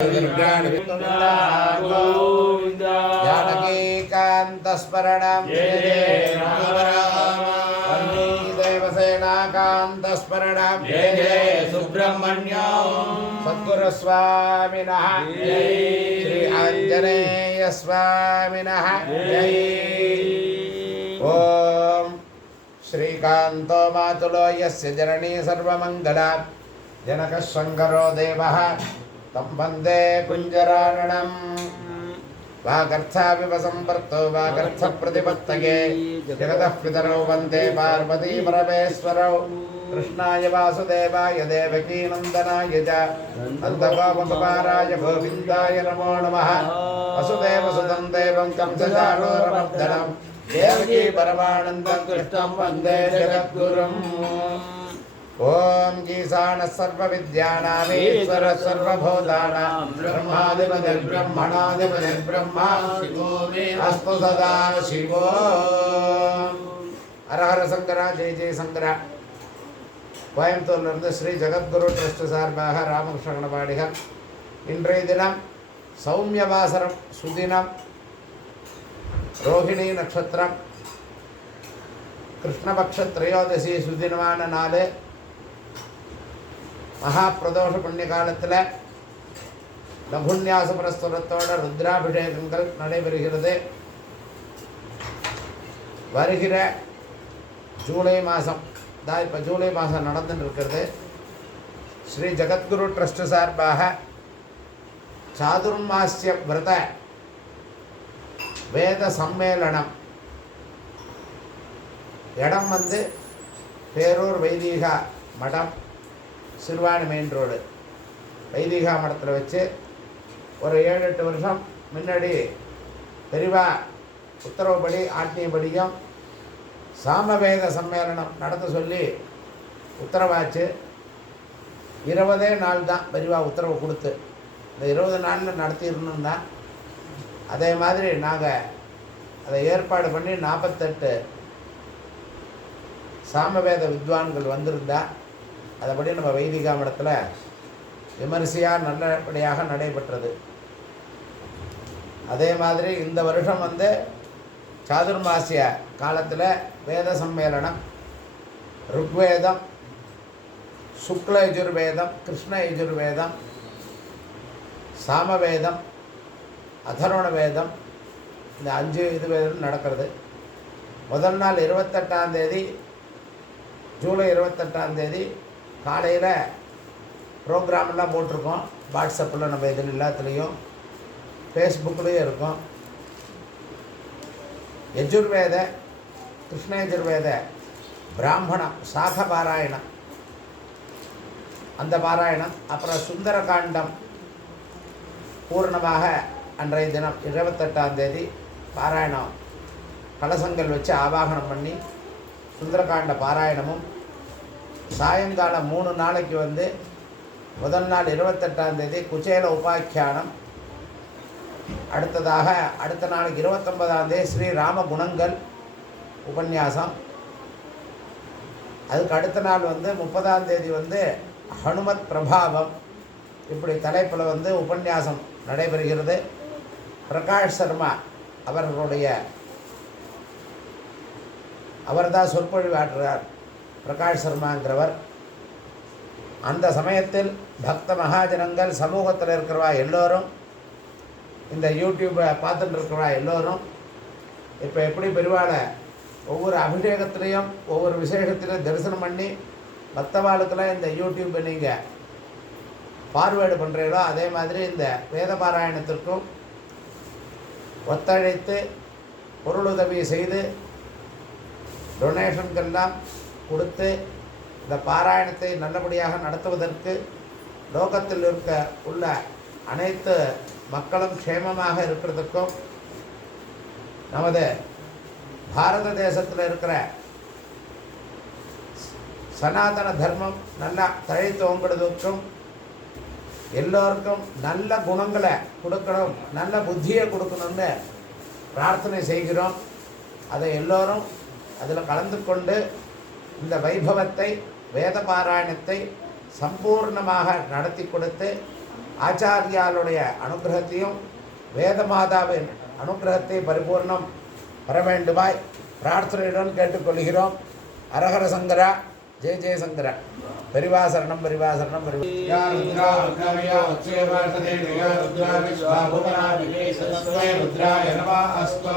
जानकीकान्तस्मरणं देवसेनाकान्तस्मरणं सुब्रह्मण्यं सद्गुरुस्वामिनः श्री आञ्जनेयस्वामिनः ॐ श्रीकान्तो मातुलो यस्य जननी सर्वमङ्गला जनकः शङ्करो देवः तं वन्दे कुञ्जराननं वागर्थाविव सम्पर्तो वागर्थप्रतिपत्तये जगतः पितरौ वन्दे पार्वती परमेश्वरौ कृष्णाय वासुदेवाय देवकीनन्दनाय च नन्दगोपकुमाराय गोविन्दाय नमो नमः वसुदेवसुतं देवं कंसचाणूरमर्दनं देवकी परमानन्दं कृष्णं वन्दे जगद्गुरुम् ओम ईशान सर्वविद्यानां ईश्वर सर्वभूतानां ब्रह्मादिपतिर्ब्रह्मणादिपतिर्ब्रह्मा शिवो मे अस्तु सदा शिवो हर हर शंकरा जय जय शंकरा கோயம்புத்தூர்ல ஸ்ரீ ஜகத்குரு ட்ரஸ்ட் சார்பாக ராமகிருஷ்ண பாடிகள் இன்றைய தினம் சௌமியவாசரம் சுதினம் ரோஹிணி நட்சத்திரம் கிருஷ்ணபக்ஷ திரையோதசி சுதினமான நாள் மகாபிரதோஷ புண்ணிய காலத்தில் லகுன்யாச பிரஸ்துரத்தோட ருத்ராபிஷேகங்கள் நடைபெறுகிறது. வருகிற ஜூலை மாதம் தான் இப்போ ஜூலை மாதம் நடந்துட்டு இருக்கிறது. ஸ்ரீ ஜகத்குரு ட்ரஸ்ட் சார்பாக சாதுர்மாசிய விரத வேத சம்மேளனம் இடம் பேரூர் வைதீகா மடம் சிறுவாணி மெயின் ரோடு வைதிகா மடத்தில் வச்சு ஒரு 7-8 வருஷம் முன்னாடி பெரிவா உத்தரவுப்படி ஆட்னியபடியும் சாமவேத சம்மேளனம் நடத்த சொல்லி உத்தரவாச்சு. 20 நாள் தான் பெரிவா உத்தரவு கொடுத்து இந்த 20 நாளில் நடத்திடணும் தான். அதே மாதிரி நாங்கள் அதை ஏற்பாடு பண்ணி 48 சாமவேத வித்வான்கள் வந்திருந்தா அதபடி நம்ம வைதிகா மடத்தில் விமரிசையாக நல்லபடியாக நடைபெற்றது. அதே மாதிரி இந்த வருஷம் சாதுர்மாசிய காலத்தில் வேத சம்மேளனம் ருக்வேதம், சுக்ல யஜுர்வேதம், கிருஷ்ண யஜுர்வேதம், சாமவேதம், அதர்வண வேதம், இந்த 5 இது வேதம் நடக்கிறது. முதல் நாள் 28ஆம் தேதி ஜூலை 28ஆம் தேதி காலையில் ப்ரோக்ராமெல்லாம் போட்டிருக்கோம். வாட்ஸ்அப்பில் நம்ம இதில் எல்லாத்துலேயும் ஃபேஸ்புக்லேயும் இருக்கும். யஜுர்வேத கிருஷ்ண யஜுர்வேத பிராமணம் சாக பாராயணம், அந்த பாராயணம், அப்புறம் சுந்தரகாண்டம் பூர்ணமாக அன்றைய தினம் 28ஆம் தேதி பாராயணம் கலசங்கள் வச்சு ஆவாகனம் பண்ணி சுந்தரகாண்ட பாராயணமும் சாயங்காலம் 3 நாளைக்கு முதல் நாள் 28ஆம் தேதி குச்சேல உபாக்கியானம், அடுத்ததாக அடுத்த நாளைக்கு 29ஆம் தேதி ஸ்ரீராம குணங்கள் உபன்யாசம், அதுக்கு அடுத்த நாள் 30ஆம் தேதி ஹனுமத் பிரபாவம், இப்படி தலைப்பில் உபன்யாசம் நடைபெறுகிறது. பிரகாஷ் சர்மா அவர்தான் சொற்பொழிவாற்றுறார். பிரகாஷ் சர்மாங்கிறவர் அந்த சமயத்தில் பக்த மகாஜனங்கள் சமூகத்தில் இருக்கிறவா எல்லோரும், இந்த யூடியூப்பை பார்த்துட்டு இருக்கிறவா எல்லோரும் இப்போ எப்படி பெருவாளை ஒவ்வொரு அபிஷேகத்திலையும் ஒவ்வொரு விசேஷத்திலையும் தரிசனம் பண்ணி பக்தவாளுக்கெல்லாம் இந்த யூடியூப்பை நீங்கள் ஃபார்வேர்டு பண்ணுறீங்களோ அதே மாதிரி இந்த வேத பாராயணத்திற்கும் ஒத்துழைத்து பொருளுதவி செய்து டொனேஷன்கள்லாம் கொடுத்து இந்த பாராயணத்தை நல்லபடியாக நடத்துவதற்கு லோகத்தில் உள்ள அனைத்து மக்களும் க்ஷேமமாக இருக்கிறதுக்கும் நமது பாரத தேசத்தில் இருக்கிற சனாதன தர்மம் நல்லா தழைத்து ஓங்குறதுக்கும் எல்லோருக்கும் நல்ல குணங்களை கொடுக்கணும், நல்ல புத்தியை கொடுக்கணும்னு பிரார்த்தனை செய்கிறோம். அதை எல்லோரும் அதில் கலந்து கொண்டு இந்த வைபவத்தை வேத பாராயணத்தை சம்பூர்ணமாக நடத்தி கொடுத்து ஆச்சாரியாளுடைய அனுகிரகத்தையும் வேதமாதாவின் அனுகிரகத்தை பரிபூர்ணம் பெற வேண்டுமாய் பிரார்த்தனையுடன் கேட்டுக்கொள்கிறோம். அரஹர சங்கரா, ஜெய ஜெயசங்கர. परिवासरणं परिवासरणं रुद्राय नमः अस्तु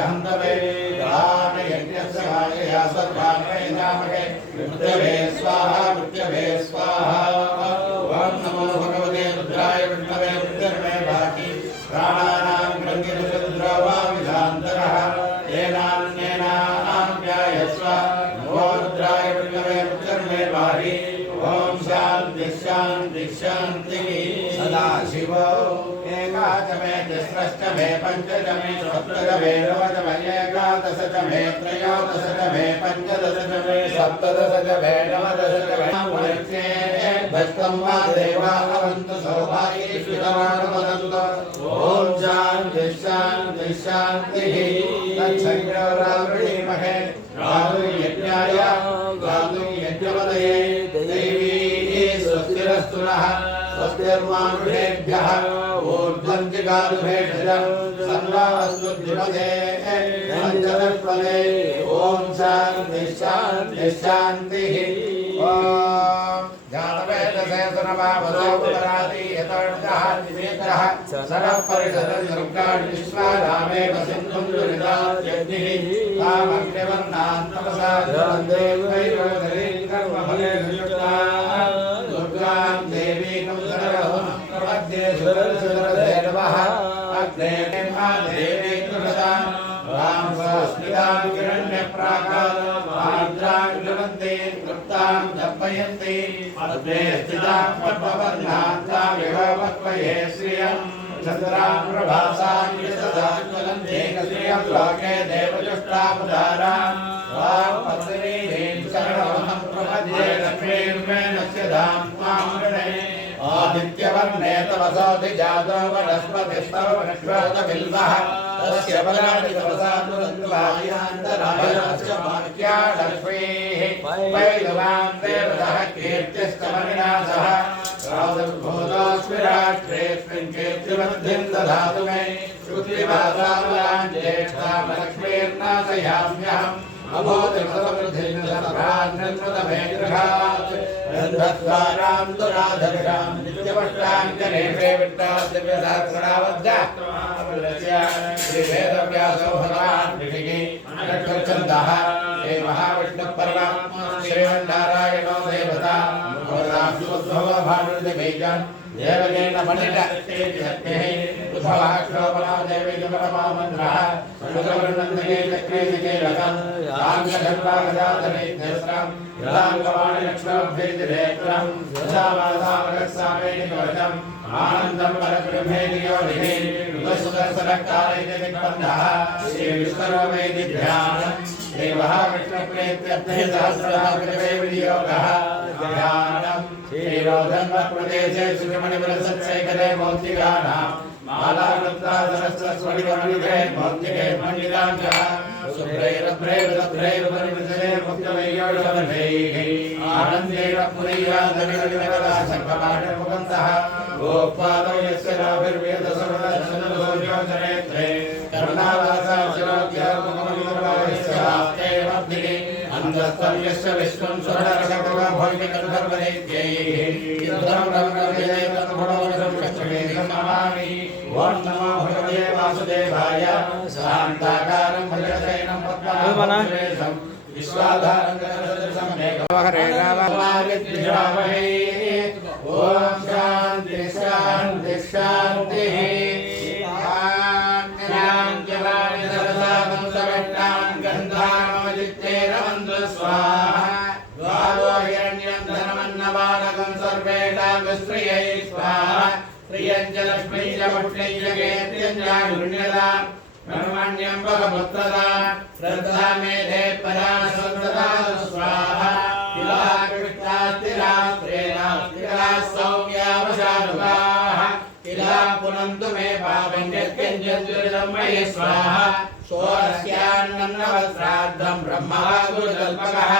हंतवे दान यज्ञस्य वायया सर्वान्वयनामहे मृत्यवे स्वाहा ओम नमो भगवते रुद्राय विष्णवे मृत्यर्मे भाति प्राणानां ग्रंथिरुद्रवामिधान्तरः येनान्येनां ध्यायस्व नमो रुद्राय विष्णवे मृत्यर्मे भाति ओम शांति शांति शांति सदा शिवो एकादशमे तिस्रष्टमे पंचदशमे सप्तदशमे नवदशमे एकादशमे त्रयोदशमे पंचदशमे सप्तदशमे नवदशमे भक्तं वा देवा अवन्तु सौभाग्येष्वितमान् वदन्तु ओम शान्ति शान्ति शान्तिः तत्संयोरावृणीमहे गातुं यज्ञाय गातुं यज्ञपतये दैवी स्वस्तिरस्तु नः स्वस्तिर्मानुषेभ्यः ऊर्ध्वं जिगातु भेषजं सर्वास्तु द्विपदे पञ्चदशपदे ओम शान्ति शान्ति शान्तिः ओम जानवेदसे सुनवावसोपराति यतोर्जः निवेदः सरः परिषदं दुर्गाणि विश्वाधामेव सिन्धुं दुरितात्यग्निः तामग्निवर्णान्तमसा देवैरोधरीं कर्मफले सुयुक्ता दुर्गां देवीं प्रपद्ये सुरसुरदे नमः अग्ने महादेवी कृपदां राम स्वस्मितां किरण्यप्राकां आर्द्रां जलन्तीं तृप्तां दर्पयन्ति अग्ने स्थितां पद्मवर्णां तामिव वक्वये श्रियं चन्द्रां प्रभासां यशसा ज्वलन्तीं श्रियं लोके देवजुष्टापदारां वां पद्मिनीं शरणमहं प्रपद्ये लक्ष्मीर्मेणस्य धां त्वां गणे आदित्यवर्णे तपसोऽधिजातो वनस्पतिस्तव वृक्षोतबिल्वः तस्य फलानि तपसा तुरन्तवायान्तरायस्य वाक्या लक्ष्मीः वैदवां देवतः कीर्तिस्तमनिनाथः राजभूतोऽस्मिराष्ट्रेऽस्मिन् कीर्तिवृद्धिं ददातु मे श्रुतिभासामलां ज्येष्ठां लक्ष्मीर्नाशयाम्यहम् अभूतिमसमृद्धिं सर्वान्नन्मतमे गृहात् गन्धद्वारां दुराधर्षां नित्यपष्टां जनेषे विट्टादिव्यसहस्रणावद्य श्रीवेदव्यासो भगवान् ऋषिः अनक्षच्छन्दः हे महाविष्णुपरमात्मा श्रीमन्नारायणो देवता भवदाभ्युद्भवो भानुर्दिबीजन् देवगेन मणिरक्तेः उद्भवाक्षोभना देवी जगन्मामन्त्रः सुगवर्णन्दके चक्रेदिके रथं साङ्गधर्वागदाधनैत्यस्त्रं यदाङ्गवाणि लक्ष्मभ्येतिरेत्रं यदामासामगस्सामेति कवचम् आनन्दं परब्रह्मेतियोनिः सुदर्शनकालैतिदिग्बन्धः श्रीविष्णुरोमेति ध्यानं श्रीमहाविष्णुप्रीत्यर्थे सहस्रनामकृतेर्विनियोगः ध्यानं श्रीरोधन्वप्रदेशे सुब्रह्मण्यपुरसत्सैकते मौक्तिकानां मालावृत्तासहस्रस्वरिवर्णिते मौक्तिके मण्डिताङ्कः शुभ्रैरभ्रैर्भद्रैर्मुक्तमय्योषवैः आनन्देन पुरीयादनिर्विनवदासङ्गमाणमुखन्तः गोपालो यस्य लाभिर्वेदसर्वदर्शनदोषोचनेत्रे करुणावासाक्षरोद्यामुखमविदर्भायस्यास्तेवब्धिः अन्तस्तव्यस्य विश्वं स्वर्णरसकभोगिकन्धर्वदैत्यैः युद्धं रमणविजयतन्मुणोरं कक्षमेकं नमामि ओम नमो भगवते वासुदेवाय शान्ताकारं भजनशयनं पद्मनाभं विश्वाधारं गगनसदृशं मेघवर्णे रामवादिद्विषावहै ओम शान्ति शान्ति शान्तिः ज्ञानजलानि सरसादं सवेट्टां गन्धामजित्तेरमन्त्र स्वाहा द्वारो हिरण्यं धनमन्नवानकं सर्वेषां स्त्रियै स्वाहा प्रियञ्च लक्ष्मीञ्च पुष्णञ्च कीर्त्यञ्च गुण्यतां ब्रह्मण्यं भगवत्तदा श्रद्धा मेधे परा सन्तता स्वाहा तिला कृष्णा तिला प्रेणा तिला सौम्यावशानुगाः तिला पुनन्तु मे पावन्यत्यञ्जद्विदं मयि स्वाहा षोडश्यान्नवश्राद्धं ब्रह्मा गुरुकल्पकः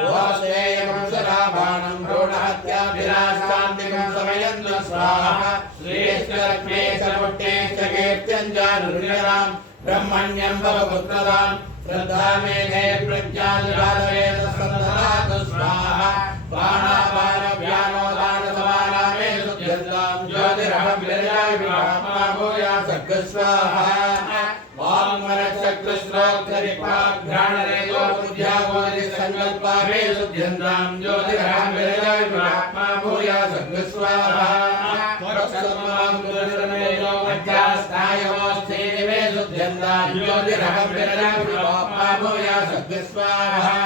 दोषेयवंशराभाणं प्रोढहत्याभिलाषान्तिकं समयन्तु स्वाहा श्रीष्टलक्ष्मेश्वरमुट्टेश्च कीर्त्यञ्जानुर्निरां ब्रह्मण्यं भवपुत्रदां श्रद्धा मेधे प्रज्ञानुराधवेदसन्तदातु स्वाहा बाणापानव्यानोदानसमानामे सुध्यन्तां ज्योतिरहं विरजामि भूया सर्गस्वाहा वाङ्मनश्चक्रस्रोक्तरिपाघ्राणरेतो बुद्ध्यागोदि सङ्कल्पामे सुध्यन्तां ज्योतिरहं विरजामि भूया सर्गस्वाहा त्वत्सर्वं दुर्निर्मेयो मध्यास्तायवोस्थेनिवे सुध्यन्तां ज्योतिरहं विरजामि भूया सर्गस्वाहा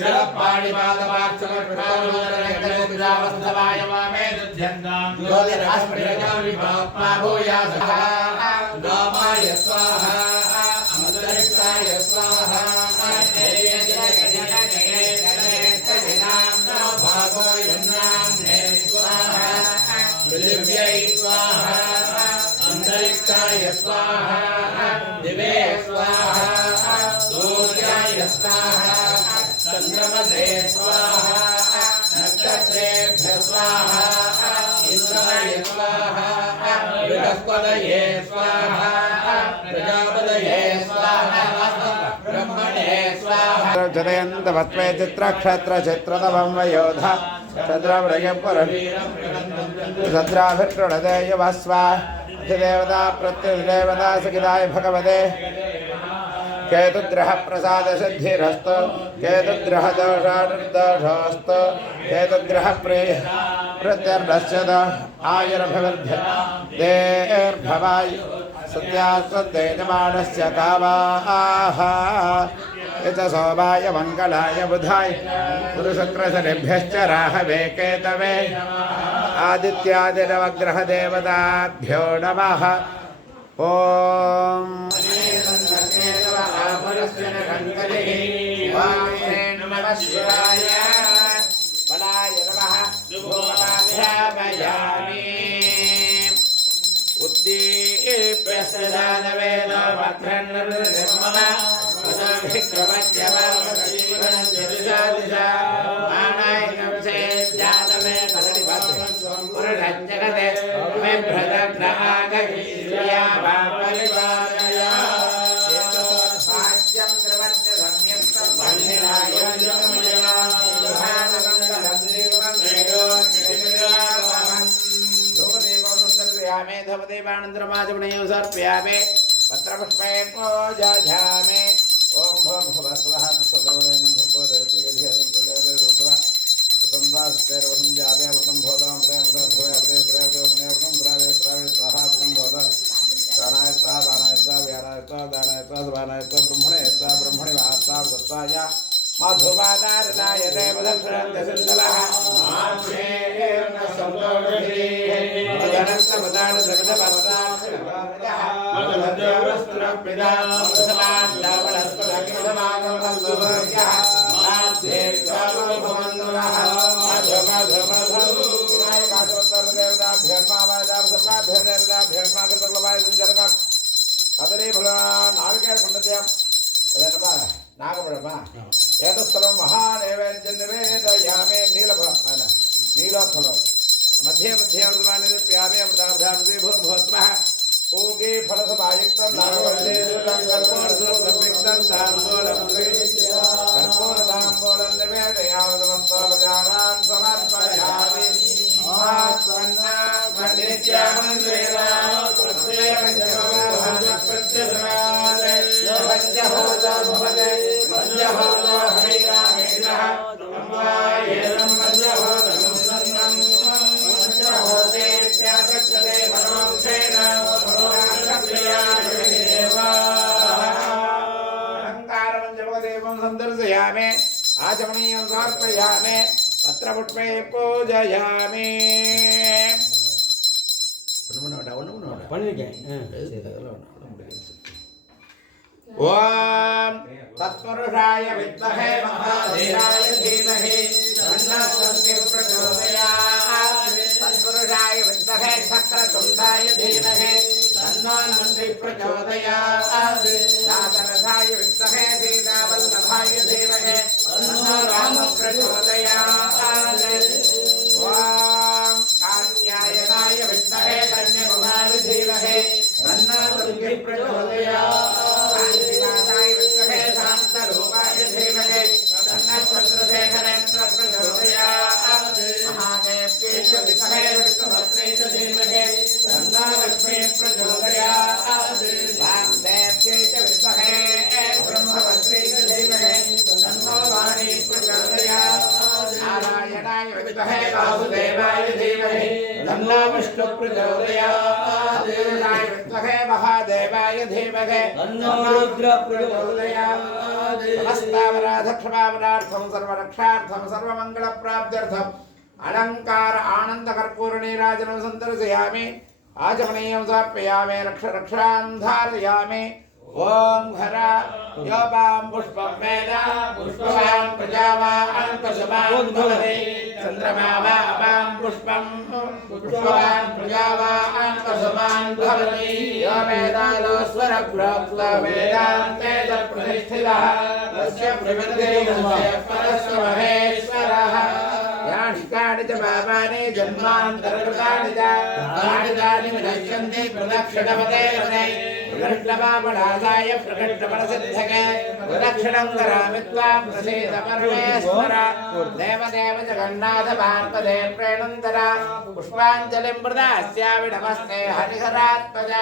शिरपाणिपादवाक्समर्पणालोदरयज्ञोतिरावस्तवाय वामे सुध्यन्तां ज्योतिरहं विरजामि भूया सर्गस्वाहा गामाय स्वाहा अमृतरिक्ताय स्वाहा जय जय जय भागो यन्नाम्ने स्वाहा पृथिव्यै स्वाहा अन्तरिक्षाय स्वाहा दिवे स्वाहा सूर्याय स्वाहा चन्द्रमसे स्वाहा नक्षत्रेभ्यः स्वाहा इन्द्राय स्वाहा बृहस्पतये स्वाहा प्रजापतये स्वाहा ब्रह्मणे स्वाहा जदयन्त वत्वे चित्रक्षत्र चित्रतमं वयोधा सद्राभिर्षणदेयवस्वा अधिदेवता प्रत्युदेवता सकिदाय भगवते केतुग्रह प्रसाद सिद्धिरस्तु केतुग्रह दोषानिर्दोषोऽस्तु केतुग्रह प्रिय प्रत्यर्दस्यत आयुरभिवृद्ध देर्भवाय सत्यास्तद्देजमानस्य कामाः यच सोमाय मङ्गलाय बुधाय पुरुषक्रसरेभ्यश्च राहवे केतवे आदित्यादिनवग्रहदेवताभ्यो नमः ॐ नमः शिवाय बलाय नमः शुभोपलाभ्यामयामि उद्दीप्यस्तदानवेदो भद्रन्नर्मम वसभिक्रमज्यवामजीवनञ्जरुषादिशा मानायकंसे जातमे पुरुषञ्जगते मे भ्रदग्रहागीर्या वापरिवारया चेतोर्भाग्यं कृवत्य सम्यक्तं वह्निरायोजमयया दुहानगङ्गलन्द्रीवं वेदोन्निधिमिरावहम् धूपदीपं सुन्दर्शयामि धूपदीपानन्तरमाचमणीयं समर्पयामि पत्रपुष्पे पूजायामि ॐ भूर्भुवः स्वः पुष्पद्रवरेण्यं भर्गो देवस्य सुतन्वास्तेरवसं जावे अमृतं भोदां प्रेमृतं द्रावे स्वाहा अमृतं भोद प्राणाय स्वाहा बाणाय स्वाहा व्यानाय स्वाहा दानाय स्वाहा समानाय स्वाहा ब्रह्मणे स्वाहा ब्रह्मणि महात्मा सत्ताय माधुवादारदाय देवदक्षिणन्ते सिन्धवः माध्वेर्न सन्तोषिः मदनस्तमदान समिधवस्ताक्षरः मदनदेवस्तुरपिदा मदसमान्दावलस्पदकिमसमागमस्तुभर्यः माध्येर्चामभवन्दवः मधुमधुमधुरायकाशोत्तरदेवताभ्यर्मावादाभ्यर्माभ्यर्देवताभ्यर्माकृतक्लवाय सञ्चरकम् अतरे फलान् नारिकेलखण्डद्वयम् तदेनवा नागपळम्मा एतत्सर्वं महानैवेद्यं निवेदयामि नीलोत्फलं मध्ये मध्ये अमृतवाणी प्यामे अमृताब्धां भूर्भुवस्वः पूगे फलसमायुक्तं नागवल्लेशुलं कर्पूरसंयुक्तं ताम्बूलं कर्पूरताम्बूलं निवेदयामि समस्तोपचारान् समर्पयामि संदर्शयामि आचमनीयं समर्पयामि पत्रपुष्पे पूजयामि ओम तत्पुरुषाय विद्महे महावीराय धीमहि तन्नो प्रचोदयात् तत्पुरुषाय विद्महे शक्रतुण्डाय धीमहि तन्नो प्रचोदयात् दासरथाय विद्महे सीतावल्लभाय धीमहि तन्नो रामो प्रचोदयात् ओम कात्यायनाय विद्महे कन्याकुमारी धीमहि तन्नो दुर्गे प्रचोदयात् कांचीवासाय विद्महे शान्तरूपाय धीमहि तन्नो चन्द्रशेखरेन्द्र प्रचोदयात् महादेव्यै च विद्महे विष्णुभद्रै च धीमहि तन्नो लक्ष्मी प्रचोदयात् वाग्देव्यै च विद्महे ब्रह्मभद्रै च धीमहि तन्नो वाणी प्रचोदयात् नारायणाय विद्महे वासुदेवाय धीमहि तन्नो विष्णु प्रचोदयात् गुरुनाय विद्महे महादेवाय धीमहि तन्नो रुद्र प्रचोदयात् समस्तावराधक्षमावनार्थं सर्वरक्षार्थं सर्वमङ्गलप्राप्त्यर्थम् अलङ्कार आनन्दकर्पूरनीराजनं सन्दर्शयामि आचमनीयं समर्पयामि रक्षां धारयामि ओम हरा योपां पुष्पं वेद पुष्पवान् प्रजावान् पशुमान् भवति चन्द्रमा वापां पुष्पं पुष्पवान् प्रजावान् पशुमान् भवति यो वेदालोस्वर प्रोक्त वेदान्ते प्रतिष्ठितः तस्य प्रवृत्तिर्यस्य परस्य महेश्वरः यानि कानि च पापानि जन्मान्तरकृतानि च तानि विनश्यन्ति प्रदक्षिणपते वने प्रकटपापनाशाय प्रकटफलसिद्धके प्रदक्षिणं करोमि त्वां प्रसीद परमेश्वर देवदेव जगन्नाथ पार्वते प्रेणन्तर पुष्पाञ्जलिं प्रदास्यामि नमस्ते हरिहरात्मज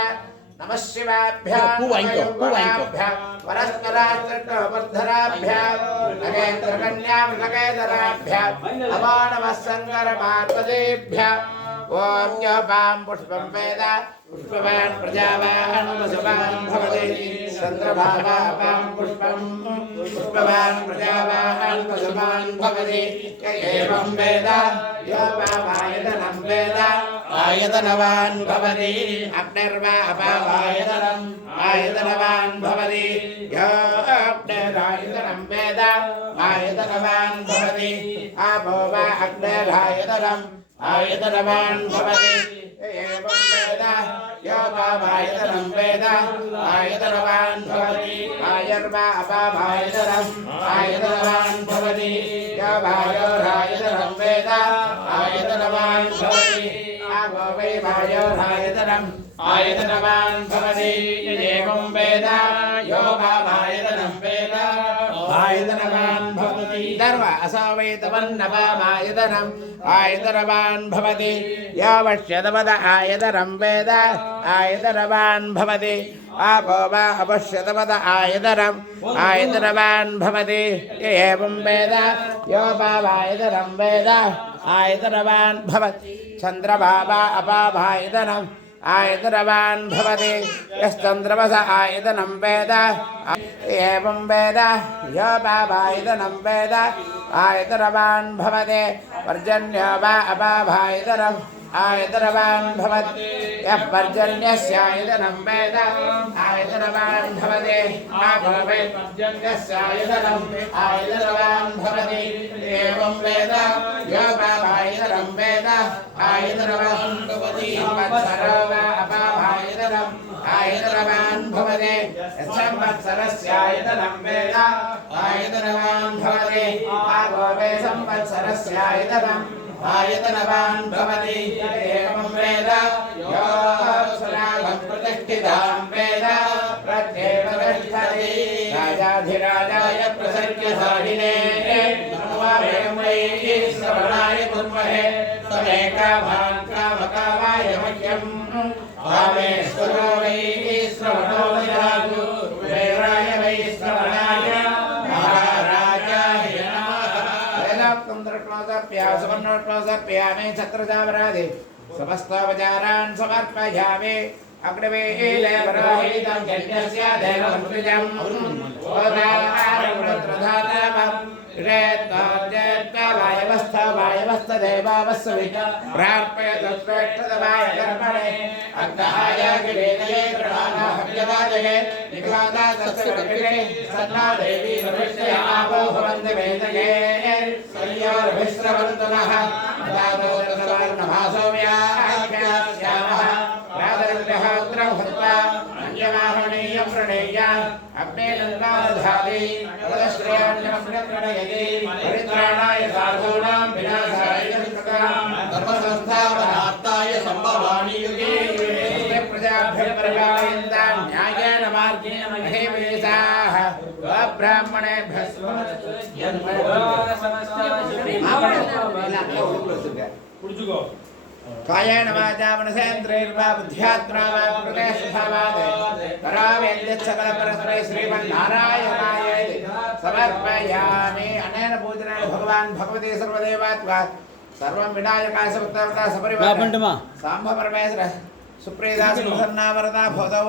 नमः शिवाभ्यां परस्पराश्रितवर्धनाभ्यां नगेन्द्रकन्यां नगेधराभ्यां नमो नमः शङ्कर पार्वतीभ्यां ओम योपां पुष्पं वेद पुष्पवान् प्रजावान् पशुवान् भवति चन्द्रभावापां पुष्पं पुष्पवान् प्रजावान् पशुवान् भवति एवं वेद योपामायतनं वेद आयतनवान् भवति अग्निर्वा अपामायतनम् आयतनवान् भवति यो अग्निरायतनं वेद आयतनवान् भवति आपो वा अग्निरायतनम् आयतनवान् भवति एवं वेद योपामायतनं वेद आयतनवान् भवति आयर्वा अपामायतनम् आयतनवान् भवति योपायोरायतनं वेद आयतनवान् भवति आपो वै वायोरायतनम् आयतनवान् भवति एवं वेद योपामायतनं वेद आयतनवान् भवति दर्व असवेतवन्नपामायतनम् आयतनवान् भवति यावश्यतवद आयतनं वेद आयतनवान् भवति आपो वा अवश्यतवद आयतनम् आयतनवान् भवति एवं वेद योपामायतनं वेद आयतनवान् भवति चन्द्रभावा अपामायतनम् आयतनवान् भवति यश्चन्द्रमस आयतनं वेद एवं वेद योपामायतनं वेद आयतनवान् भवति पर्जन्यो वा अपामायतनम् आयतनवान् भवति यः पर्जन्यस्यायतनं वेद आयतनवान् भवति आपो वै पर्जन्यस्यायतनम् आयतनवान् भवति एवं वेद योपामायतनं वेद आयतनवान् भवति संवत्सरो वा अपामायतनम् आयतनवान् भवति संवत्सरस्यायतनं वेद आयतनवान् भवति आपो वै संवत्सरस्यायतनम् आयतनवान् भवति एवं वेद योऽप्सराभं प्रतिष्ठितां वेद प्रत्येव तिष्ठति राजाधिराजाय प्रसर्गसाहिने वै श्रवणाय कुर्महे समेकाभान् कामकामाय मह्यम् कामेश्वरो वै श्रवणो ददातु कुबेराय वै श्रवणाय महाराजाय समर्पयामि छत्रचामराधि समस्तोपचारान् समर्पयामि अग्रवेले वराहितं यज्ञस्य देवमृजम् ओदारं वायवस्थदेवावस्सवित प्रार्पयतस्वेष्टदवाय कर्मणे अग्नाय गिरेदये कृणानाहव्यदाजये निघादातस्वर्गिणे सन्ना देवी नमश्चयावो भवन्ति वेदये सल्योर्भिस्रवन्तुनः दातोदसवर्णभासोव्याख्यास्यामः राधरग्रहोत्रं हत्वा अन्यमाहणीयं प्रणेय अग्नेनन्दाधाति तदश्रयाण्यमृतप्रणयति परित्राणाय साधूनां विनाशाय धर्मसंस्थापनार्थाय सम्भवामि युगे युगे प्रजाभ्यः परिपालयन्तां न्यायेन मार्गेण महेवेशाः ब्राह्मणेभ्यः कायेन वाचा मनसेन्द्रियैर्वा बुद्ध्यात्मा वा प्रदेशभावात् करावेद्यत् सकलपरस्परे श्रीमन्नारायणायेति समर्पयामि। अनेन पूजनेन भगवान् भगवती सर्वदेवात्मा सर्वं विनायकाय सपरिवार साम्ब परमेश्वर सुप्रीदा सुप्रसन्ना वरदा भवतो